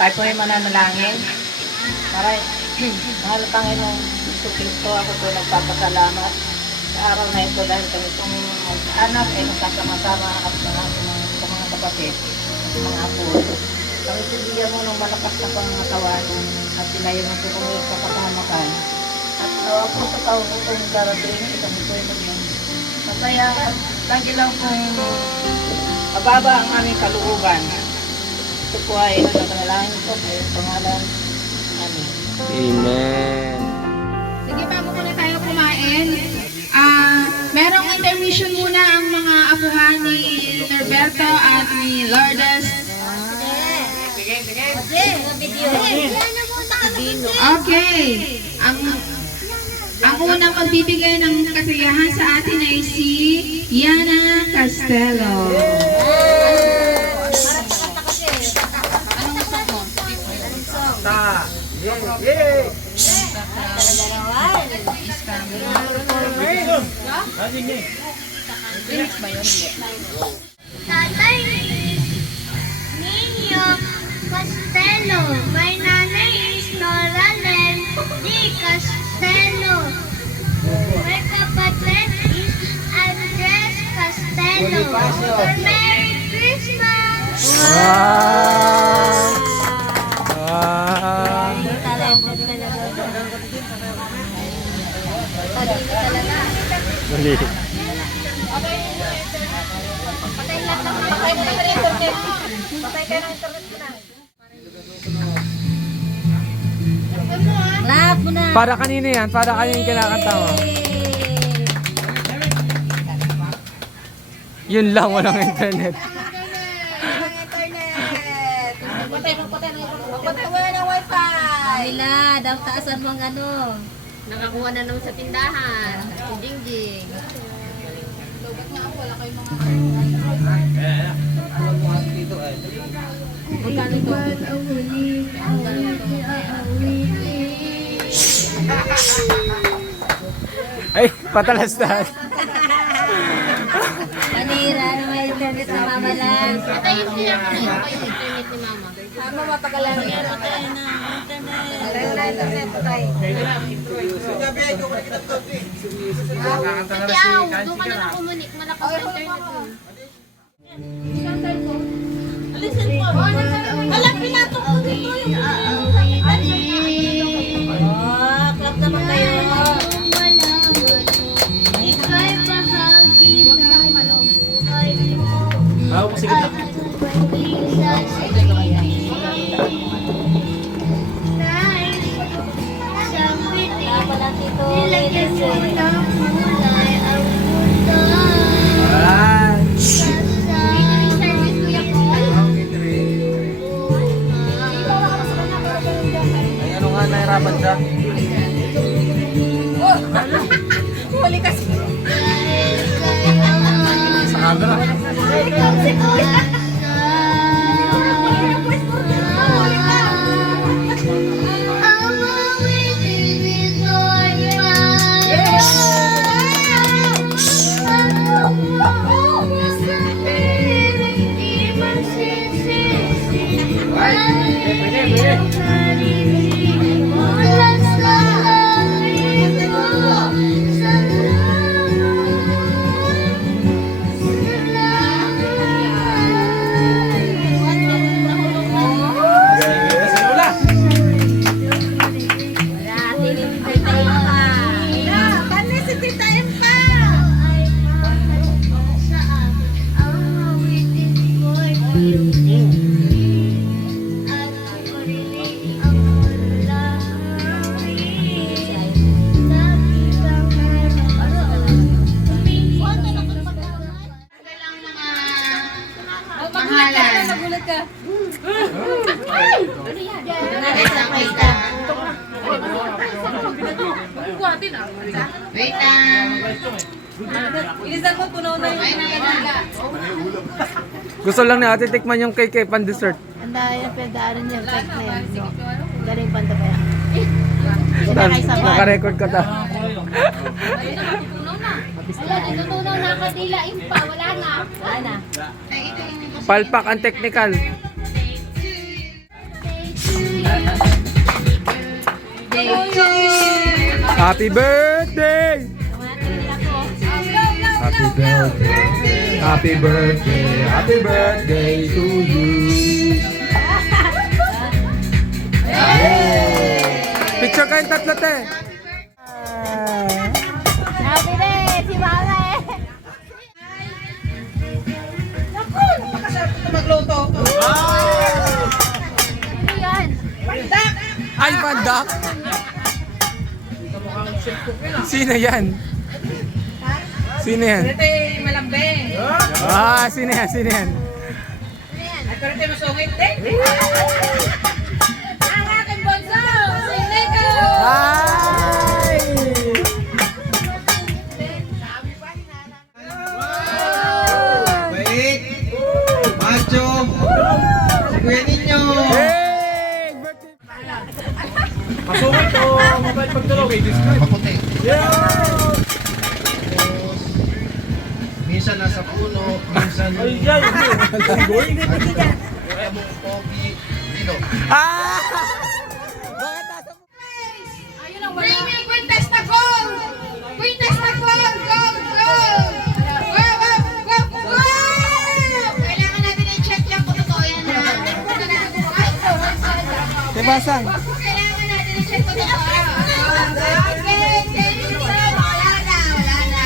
Tayo po ay mananalangin. Mahal Panginoong Jesucristo, ako po nagpapasalamat sa araw na ito dahil kami itong anak ay magkasama-sama at mga kapatid at mga apo. Kami bigyan mo ng malakas na pangatawan at sinayin mo po kami sa kapahamakan. At nawa po sa taong itong darating, kami po ay maging masaya at lagi lang pong mababa ang aming kalooban. Ito po ay nakanalangin ko sa pangalan. Amen. Amen. Sige, bago muna tayo kumain. Merong intermission muna ang mga apuhan ni Norberto at ni Lourdes. Okay. Ang unang magbibigay ng kasiyahan sa atin ay si Yana Castelo. Anong gusto mo? Remix ba yun? Tatay Nino Castello. My nanay is Nora Len D. Castello. My kapatid is Andres Castello. Merry Christmas! Mali. Para kanina yan, para kanina kinakanta mo. Yun lang, walang internet. Wala ng wifi. Wala, daw taasan mo ang ano. Nakakuha na naman sa tindahan. Si Jingjing. Magkano ito? Ay, patalastan. Manira na may internet na mamalan. Patayin siya kung ano ba yung internet ni Mama. Tama, matagalan yan. Patay na, internet. Internet, patay. Kasi doon ka na nakumunik. Malakas ang internet mo. Alam, pinatok ko dito yung clap naman kayo. Ika'y bahagi ng buhay mo. At magiging sa nais sambitin. Nilagyan mo ng kulay ang mundo. Ay, ano nga, nahirapan siya. Huli kasi. Sa camera. Nagulat ka. Wait lang. Ilisan mo, tunaw na yun. Gusto lang ni ate tikman yung cake pan dessert. Ang dahil na pinadaanan niya. Cake na yan. Galing panta ba yan? Naka-record ka ta. Wala, natutunaw na kadilain pa. Wala na. Wala na. Palpak ang technical. Happy birthday! Happy birthday! Happy birthday! Happy birthday to you! Picture kayong tatlo, te! Happy day, si Mama eh. Napakasarap ito magluto. Ano yan? Ay, pandak! Sino yan? Sino yan? Ito yung malambing. Ah, sino yan? Sino yan? At pero ito yung masungit din. Ang aking bunso, si Nico! Ay! Bait! Macho! Kuya ninyo! Hey! Birthday! Maputi. Minsan nasa puno, minsan... Ay, yan! Kaya mo pogi. Dito. Ah! Bakit nasa mo? Bring me Quintas na gold! Quintas na gold! Gold! Gold! Go! Kailangan natin i-check yan kung totoo yan ha. Tibasang! Kailangan natin i-check kung totoo yan. Okay, thank you so much. Wala na.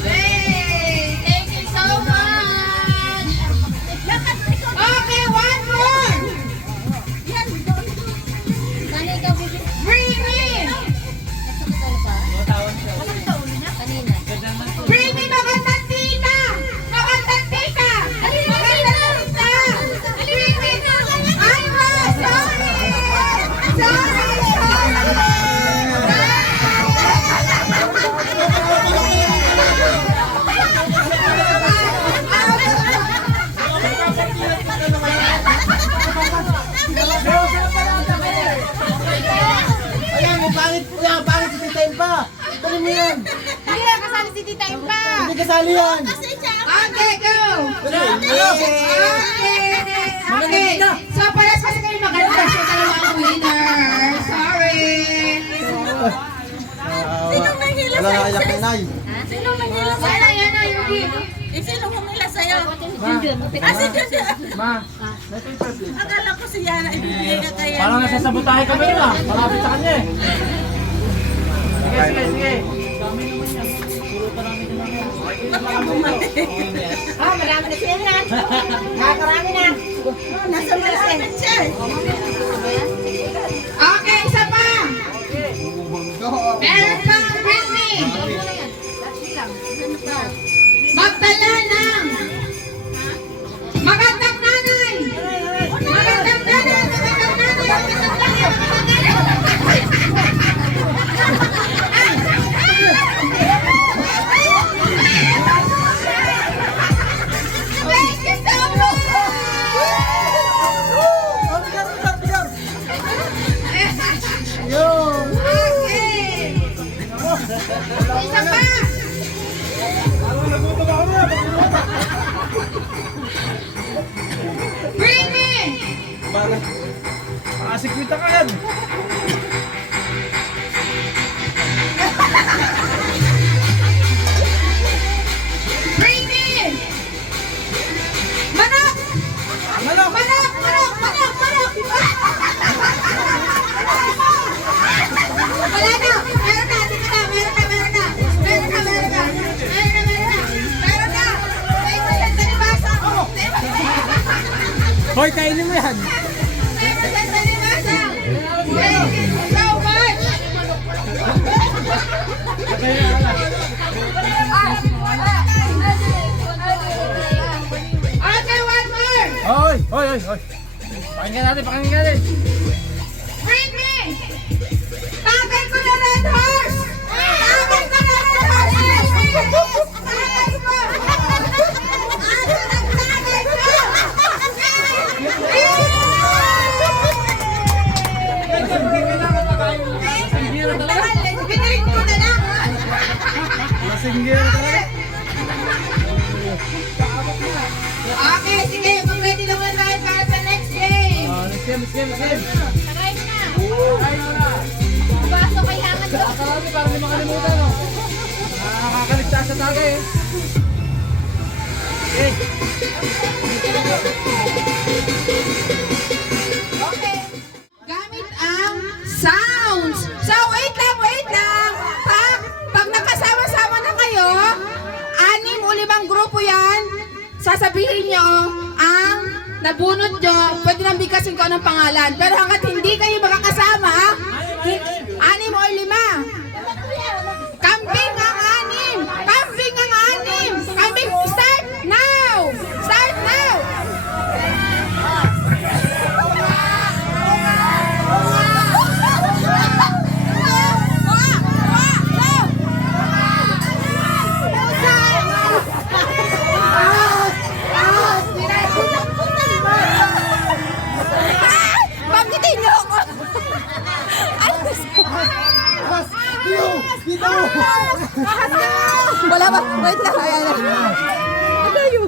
Hey, thank you so much. Okay, one more. Bring me! Bring me magandang tita! Magandang tita! Magandang tita! Bring me! Ay, sorry! Ayan, may pangit po yan! Pangit si Tita Impa! Dali mo yan! Hindi na kasali si Tita Impa! Hindi kasali yan! Okay, go! Okay! So, paras kasi kayo maganda. Siya kayo ang winner. Sorry! Wala na kayak ni Nay! Sana yan na, Yuki. Ma! Akala ko si Yana ibibigay ka kaya. Parang nasasabotahe kami na. Malapit sa kanya eh. Sige. Marami na siya yan. Marami na. Nasa malapit siya. Okay, isa pa. Meron pang bring me. Magtala ng magandang nanay. Magandang nanay. Thank you so much. Okay. Isa pa. Bring me. Makasigwita ka yan. Bring me. Manok. Manok. Wala na. Meron na. Dito na. Meron na. Wait, talibasa. Hoy, kainin mo yan. Meron na talibasa. Thank you so much. Okay, one more. Hoy. Pakinggan natin. Bring me. Tagay ko na red horse. Tagay ko na red horse. Tagay ko. Binirin ko na lang. Okay, sige. Mag-ready naman tayo para sa next game. Let's game. Tagay mo na. Nakarami para hindi makalimutan, no? Nakakaligtas sa tagay, eh. Okay. Okay. Gamit ang sounds. So, wait lang. Pag nakasama-sama na kayo, 6 o 5 grupo yan, sasabihin nyo ang nabunot nyo, pwede nang bigkasin ko anong pangalan. Pero hanggat hindi kayo makakasama, 6 o 5. Kambing ang 6. Kambing ang 6. Kambing, start now! Start now! Banggitin niyo ako! Dito! Wala ba? Wait lang. Ayan na. Malayo.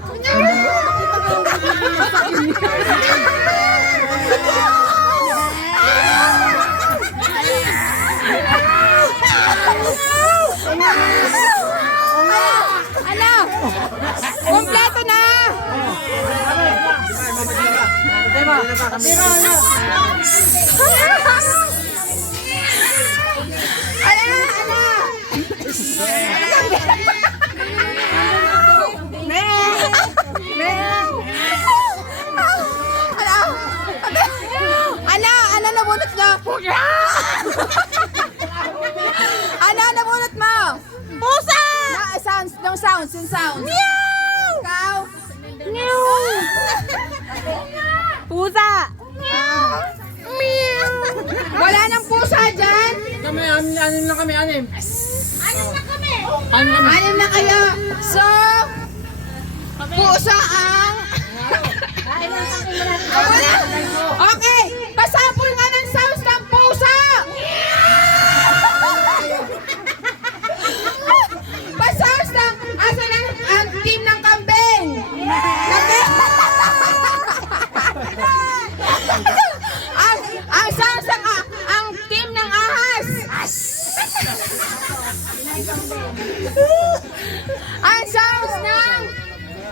Ano? Kompleto na! Ano nabunot niya? Ano nabunot mo? Pusa! Yung sounds. Meow! Ikaw? Meow! Pusa! Meow! Wala nang pusa dyan? Kami, anim lang kami, anim. 6 na kayo. So, pusa ang... Okay, pasapol nga ng sounds ng pusa. Pasounds ng... Asa ng ang team ng kambing? Ang sounds ng ang team ng ahas. Ang sounds ng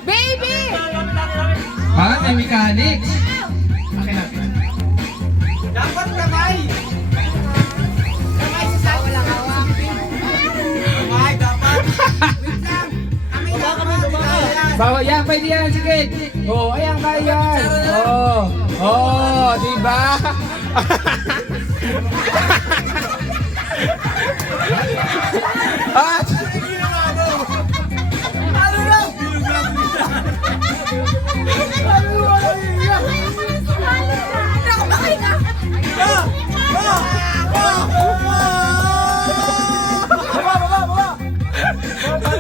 baby. Ah, may mechanics. Dapat kamay! Kamay sa sa'yo. Walang hawak. Kamay, dapat! Wait lang! Kamay! Bawal yan, pwede yan, sige. Oo, ayan, kaya yan. Oo, diba? Ah!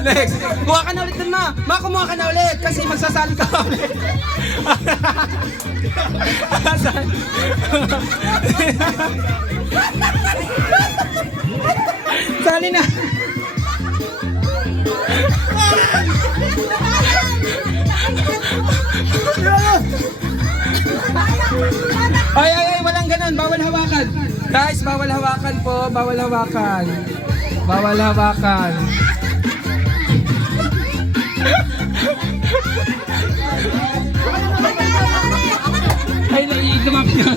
Next, kuha ka na ulit dun, ma. Ma, kumuha ka na ulit kasi magsasali ka ulit. Sali na. Ay, walang ganun. Bawal hawakan. Guys, bawal hawakan po. Bawal hawakan. Bawal hawakan. Ay, lumapit na.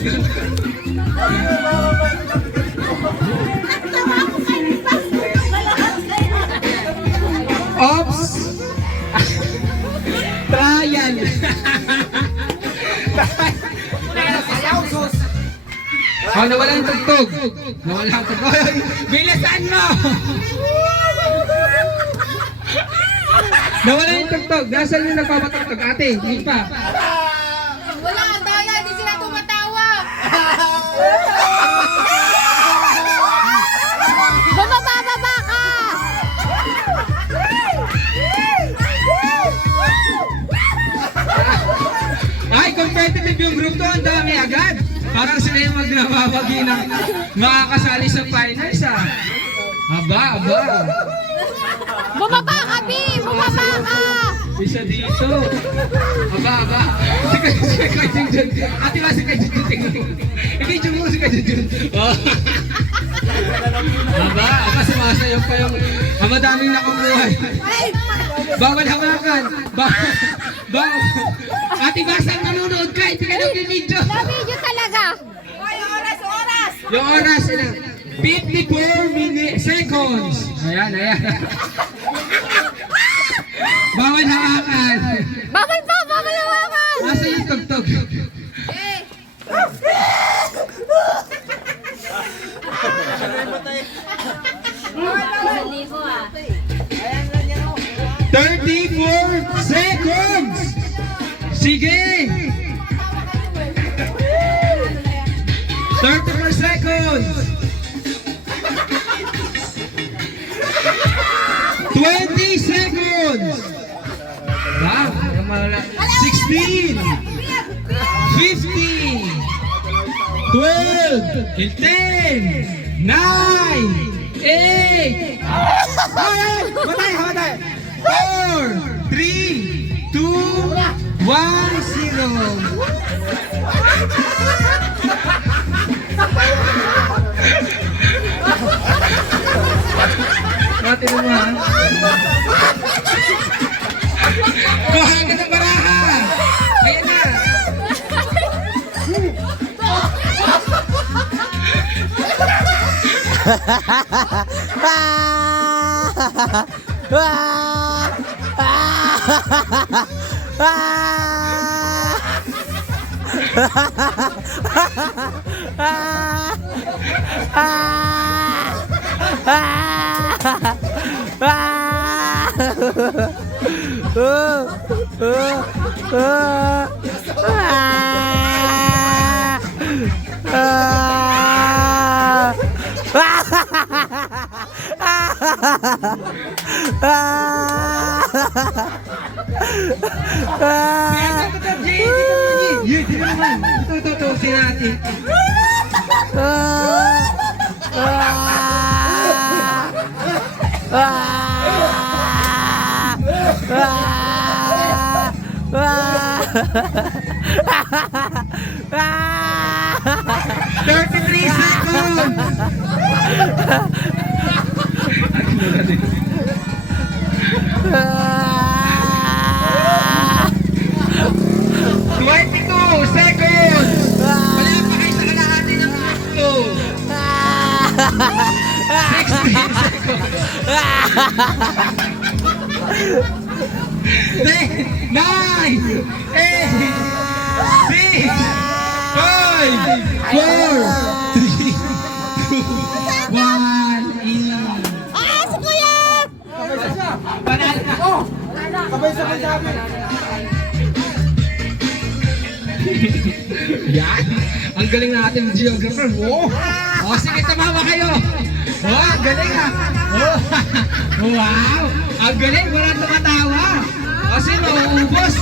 Oops! Trial! Oh, nawala yung tugtog. Nawala yung tugtog. Ay, bilisan mo! Nawala yung tugtog. Nasaan yung nagpapatugtog? Ate, hindi pa. Wala ang daya, hindi sila tumatawa. Bumababa ka! Ay, competitive yung group to. Ang dami agad. Parang sila yung magnamawagi ng makakasali sa finals, ah. Aba. Bumaba ka, Bi! Bumaba ka! Isa dito. Aba. Si Kay Junjun. Ate ba si Kay Junjun? I-video mo si Kay Junjun. Oh. Aba, sumasayaw pa yung ang madaming nakukuha. Bawal hawakan. Bawal. Ate Basang, nanonood ka. Hindi ka nag-video. Video talaga. Yung oras, 54 seconds. Ayan. Bawal hawakan. Bawal pa, bawal hawakan. Asa yung tugtog? Libo ah. 34 seconds! Sige! 34 seconds! 20 seconds! Wow! 16! 15! 12! 10! 9! 8! Matay! 4, 3, 2, 1, 0. Mati mo ha? Kuha ka ng baraha! Ayan na! Ito, si Nati. Thirty-three seconds. 22 seconds. Wala pa kayo sa kalahati ng minuto. 16 seconds. 10, 9, 8, 6, 5, 4, 3, 2, 1, Si Kuya! Panalo na. Sabay-sabay sabi. Yan. Ang galing natin ng geographer. Oh. Oh, sige, tamawa kayo. Oh, ang galing ah. Oh. Wow. Ang galing. Walang tumatawa. Kasi mauubos.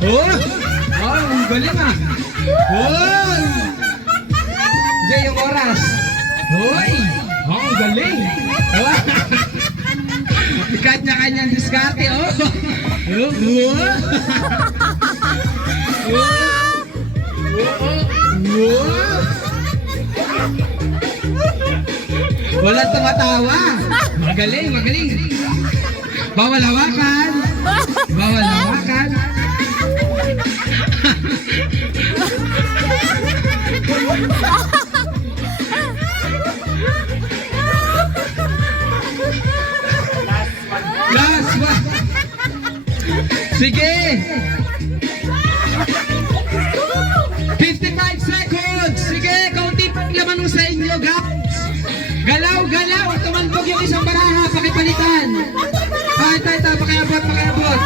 Oh. Oh, ang galing ah. Oh. Diyan yung oras. Hoy. Oh, ang galing. Oh. Kanya-kanyang diskarte. Oh. Oh. Oh. Walang tumatawa. Magaling. Bawal hawakan. Last one. Sige. 55 seconds! Sige, kaunti pang laman sa inyo, guys! Galaw! Tumalbog yung isang baraha, pakipalitan! Ito, pakiabot!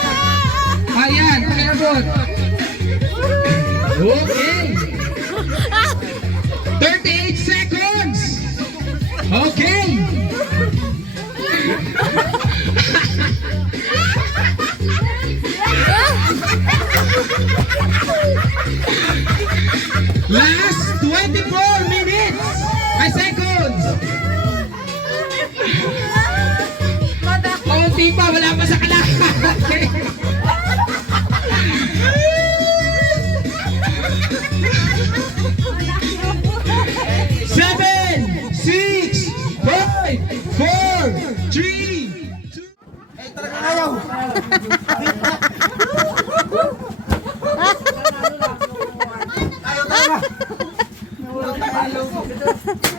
Ayan, pakiabot! Okay! 38 seconds! Okay! Last 24 minutes! Ay, seconds! Kaunti pa, wala pa sa kalahati. 7, 6, 5, Tayo, tayo na.